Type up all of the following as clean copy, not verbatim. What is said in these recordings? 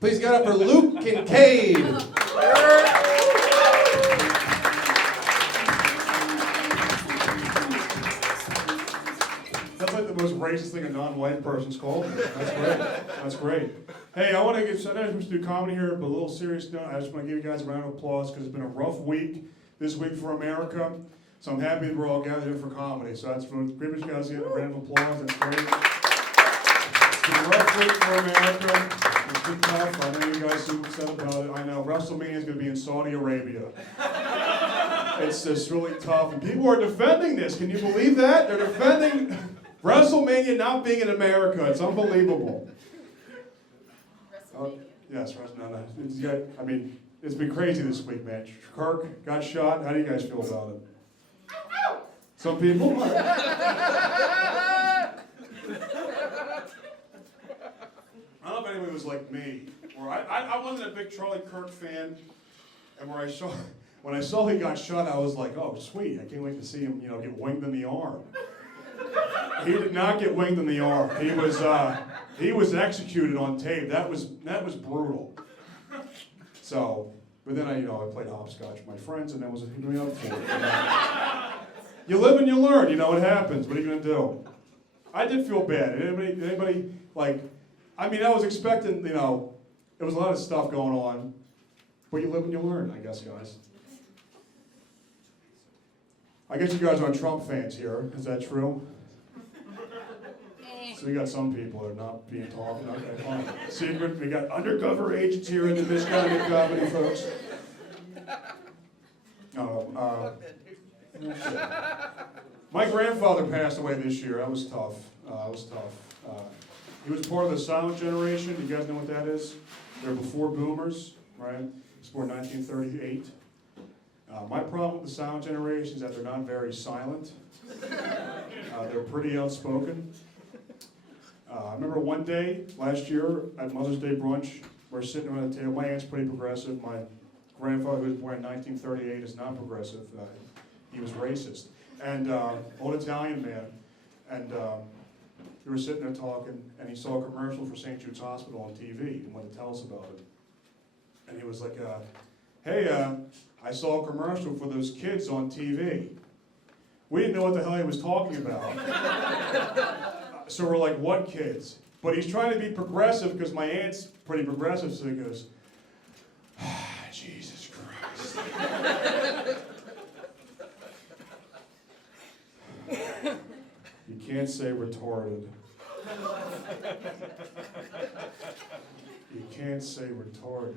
Please get up for Luke Kincaid. That's like the most racist thing a non-white person's called. That's great. That's great. Hey, I want to give, I know we're supposed to do comedy here, but a little serious note. I just want to give you guys a round of applause because it's been a rough week this week for America. So I'm happy that we're all gathered here for comedy. So that's for great. You guys get a round of applause. That's great. It's been a rough week for America. It's been tough. I know you guys are upset about it. I know WrestleMania is going to be in Saudi Arabia. It's just really tough. And people are defending this. Can you believe that? They're defending WrestleMania not being in America. It's unbelievable. Yes, no. I mean, it's been crazy this week, man. Kirk got shot. How do you guys feel about it? Some people. I don't know if anyone was like me. Or I wasn't a big Charlie Kirk fan, and when I saw he got shot, I was like, oh, sweet. I can't wait to see him, get winged in the arm. He did not get winged in the arm. He was executed on tape. That was brutal. So, but then I played hopscotch with my friends, and that was hit me up for it. You live and you learn. You know what happens. What are you gonna do? I did feel bad. Anybody like? I mean, I was expecting. There was a lot of stuff going on, but you live and you learn, I guess, guys. I guess you guys aren't Trump fans here. Is that true? So we got some people that are not being talked. Okay, fine. Secret. We got undercover agents here in the Misconduct Comedy, folks. My grandfather passed away this year. That was tough. He was part of the silent generation. You guys know what that is? They're before boomers, right? He was born in 1938. My problem with the silent generation is that they're not very silent. They're pretty outspoken. I remember one day last year at Mother's Day brunch, we're sitting around the table. My aunt's pretty progressive. My grandfather, who was born in 1938, is not progressive. He was racist. And old Italian man. And we were sitting there talking, and he saw a commercial for St. Jude's Hospital on TV and wanted to tell us about it. And he was like, hey, I saw a commercial for those kids on TV. We didn't know what the hell he was talking about. So we're like, what kids? But he's trying to be progressive because my aunt's pretty progressive, so he goes, Jesus Christ. You can't say retarded. You can't say retarded.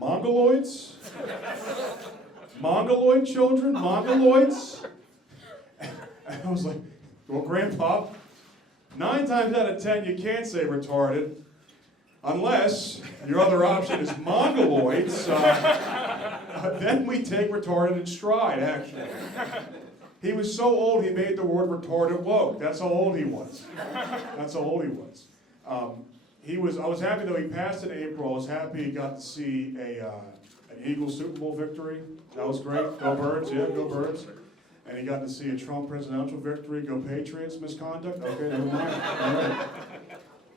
Mongoloids? Mongoloid children? Mongoloids? And I was like, well, Grandpa, 9 times out of 10 you can't say retarded, unless your other option is mongoloids. Then we take retarded in stride, actually. He was so old he made the word retarded woke. That's how old he was. That's how old he was. I was happy though he passed in April. I was happy he got to see an Eagles Super Bowl victory. That was great. Go Birds, yeah, go Birds. And he got to see a Trump presidential victory. Go Patriots, misconduct. Okay, never mind. All right.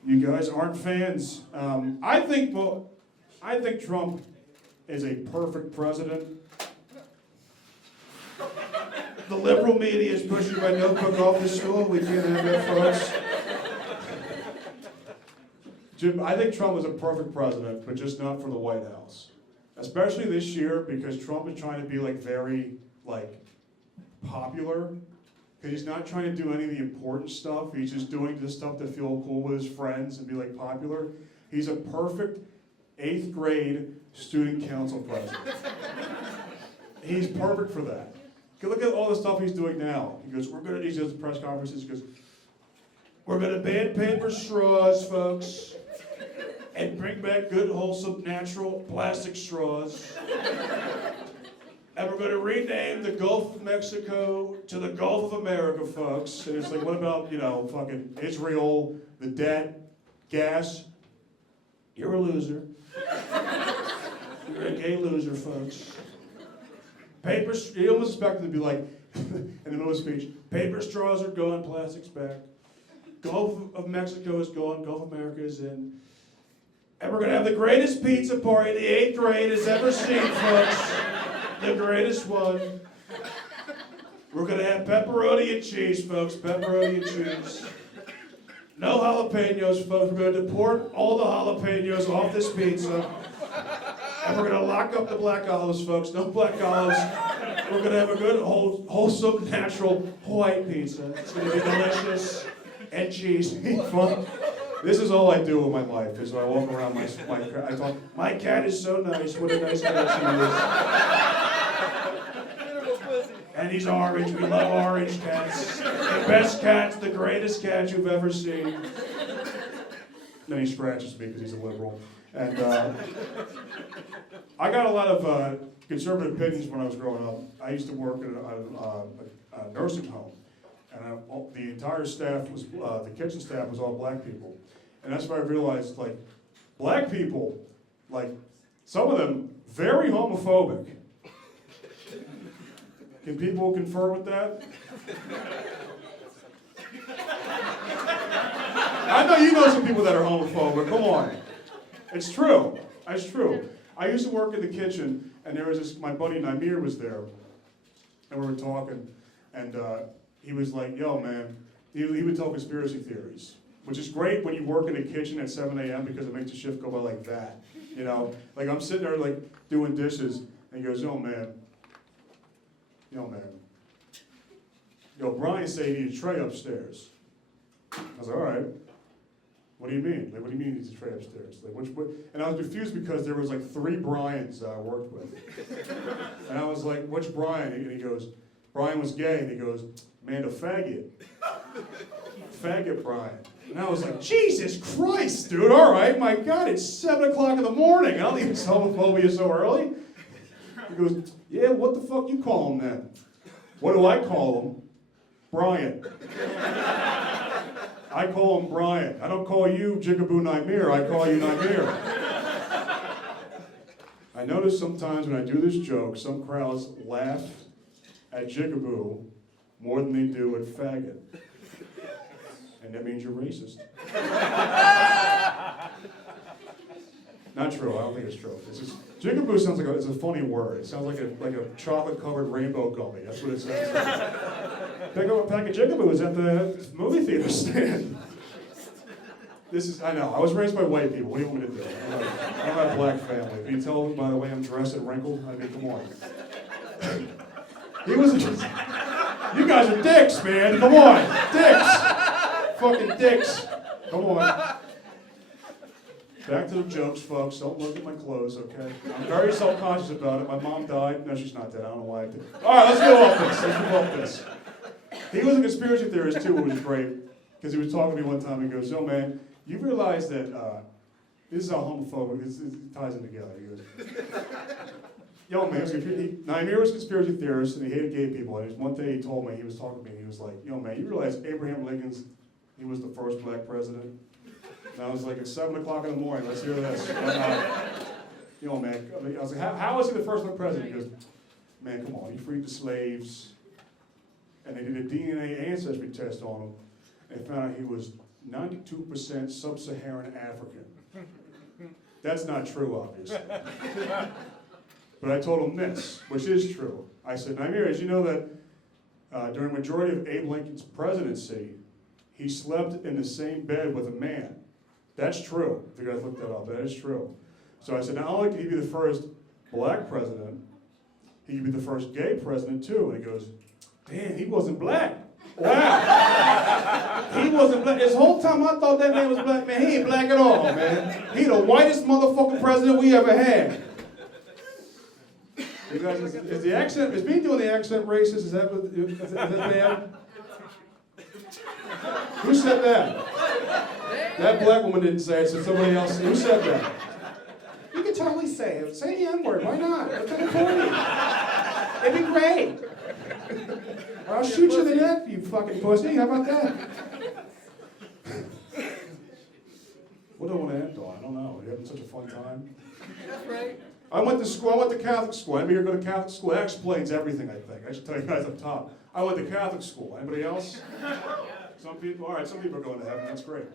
You guys aren't fans. I think Trump is a perfect president. The liberal media is pushing my notebook off the stool. We can't have that, folks. Jim, I think Trump is a perfect president, but just not for the White House. Especially this year, because Trump is trying to be very popular. Because he's not trying to do any of the important stuff. He's just doing this stuff to feel cool with his friends and be popular. He's a perfect 8th grade student council president. He's perfect for that. Look at all the stuff he's doing now. He goes, he does press conferences, he goes, we're gonna ban paper straws, folks, and bring back good, wholesome, natural plastic straws. And we're gonna rename the Gulf of Mexico to the Gulf of America, folks. And it's like, what about, fucking Israel, the debt, gas? You're a loser. You're a gay loser, folks. He almost expected to be in the middle of the speech, paper straws are gone, plastic's back. Gulf of Mexico is gone, Gulf of America is in. And we're going to have the greatest pizza party the 8th grade has ever seen, folks. The greatest one. We're going to have pepperoni and cheese, folks. Pepperoni and cheese. No jalapenos, folks. We're going to deport all the jalapenos off this pizza. And we're going to lock up the black olives, folks. No black olives. We're going to have a good, wholesome, natural white pizza. It's going to be delicious and cheesy. Fun. This is all I do in my life, is I walk around I talk, my cat is so nice, what a nice cat she is. And he's orange, we love orange cats. The best cats, the greatest cat you've ever seen. Then he scratches me because he's a liberal. And I got a lot of conservative opinions when I was growing up. I used to work at a nursing home. And the entire staff was, the kitchen staff was all black people. And that's why I realized, like, black people, like, some of them, very homophobic. Can people confer with that? I know you know some people that are homophobic, come on. It's true, it's true. I used to work in the kitchen, and there was this, my buddy Naimir was there, and we were talking, and he was like, yo, man, he would tell conspiracy theories, which is great when you work in a kitchen at 7 a.m. because it makes the shift go by like that, you know? Like, I'm sitting there, like, doing dishes, and he goes, yo, man, Brian said he needed a tray upstairs. I was like, all right. What do you mean? Like, what do you mean he needs a tray upstairs? Like, what? And I was confused because there was like 3 Brians I worked with. And I was like, which Brian? And he goes, Brian was gay. And he goes, man, a faggot. Faggot Brian. And I was like, Jesus Christ, dude, all right, my God, it's 7 o'clock in the morning. I don't think it's homophobia so early. He goes, yeah, what the fuck you call him then? What do I call him? Brian. I call him Brian. I don't call you Jigaboo Naimir, I call you Naimir. I notice sometimes when I do this joke, some crowds laugh at Jigaboo more than they do at faggot. And that means you're racist. Not true, I don't think it's true. It's just, Jigaboo sounds like it's a funny word. It sounds like a chocolate-covered rainbow gummy. That's what it sounds like. Pick up a pack of Jigaboos at the movie theater stand. I know, I was raised by white people. What do you want me to do? I don't have a black family. Can you tell by the way I'm dressed and wrinkled? I mean, come on. You guys are dicks, man. Come on. Dicks. Fucking dicks. Come on. Back to the jokes, folks. Don't look at my clothes, okay? I'm very self-conscious about it. My mom died. No, she's not dead. I don't know why I did. All right, let's go off this. He was a conspiracy theorist, too, which was great. Because he was talking to me one time, and he goes, yo, man, you realize that, this is how homophobic, it ties them together. He goes, yo, man, Naimir was a conspiracy theorist, and he hated gay people. And one day he told me, he was talking to me, and he was like, yo, man, you realize Abraham Lincoln, he was the first black president? And I was like, it's 7 o'clock in the morning, let's hear this. And, man, I was like, how was he the first black president? He goes, man, come on, he freed the slaves, and they did a DNA ancestry test on him, and found out he was 92% sub-Saharan African. That's not true, obviously. But I told him this, which is true. I said, Naimir, as you know that during the majority of Abe Lincoln's presidency, he slept in the same bed with a man. That's true. If you guys looked that up, that is true. So I said, not only could he be the first black president, he could be the first gay president too. And he goes, damn, he wasn't black. Wow. He wasn't black. This whole time I thought that man was black. Man, he ain't black at all, man. He the whitest motherfucking president we ever had. You guys, is me doing the accent racist? Is that bad? Who said that? That black woman didn't say it, so somebody else. Who said that? You can totally say it. Say the N-word. Why not? What's the point? It'd be great. Or I'll shoot you in the neck, you fucking pussy. How about that? What do I want to end on? I don't know. You having such a fun time? That's right. I went to school. I went to Catholic school. Anybody here go to Catholic school? That explains everything, I think. I should tell you guys up top. I went to Catholic school. Anybody else? Some people are going to heaven, that's great.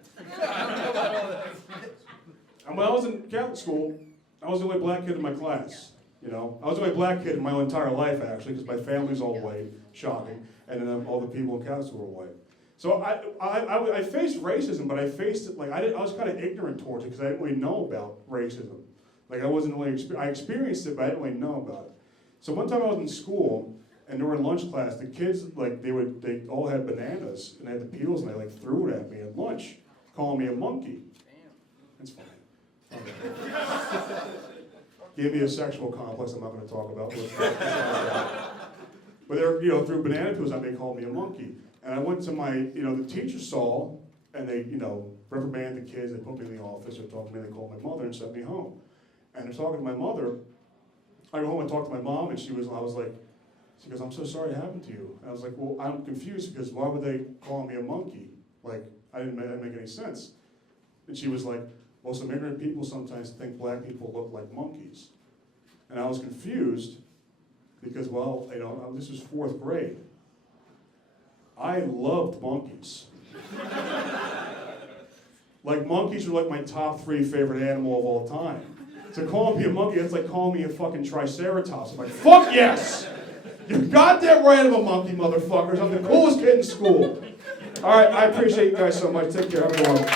And when I was in Catholic school, I was the only black kid in my class. You know, I was the only black kid in my entire life, actually, because my family's all white, shocking, and then all the people in Catholic school were white. So I faced racism, but I faced it, like, I was kind of ignorant towards it, because I didn't really know about racism. Like, I wasn't really, I experienced it, but I didn't really know about it. So one time I was in school, and during lunch class, the kids, like, they all had bananas, and they had the peels, and they, like, threw it at me at lunch, calling me a monkey. That's fine. Gave me a sexual complex I'm not going to talk about. But they're, threw banana peels at me, called me a monkey. And I went to my, the teacher saw, and they, reprimanded the kids, they put me in the office, they talked to me, they called my mother and sent me home. And they're talking to my mother. I go home and talk to my mom, and she goes, I'm so sorry it happened to you. And I was like, well, I'm confused, because why would they call me a monkey? Like, that didn't make any sense. And she was like, well, some ignorant people sometimes think black people look like monkeys. And I was confused because, well, this was 4th grade. I loved monkeys. Like, monkeys are like my top 3 favorite animal of all time. So calling me a monkey, that's like calling me a fucking triceratops. I'm like, fuck yes! You're goddamn right I'm a monkey, motherfuckers. I'm the coolest kid in school. All right, I appreciate you guys so much. Take care, everyone.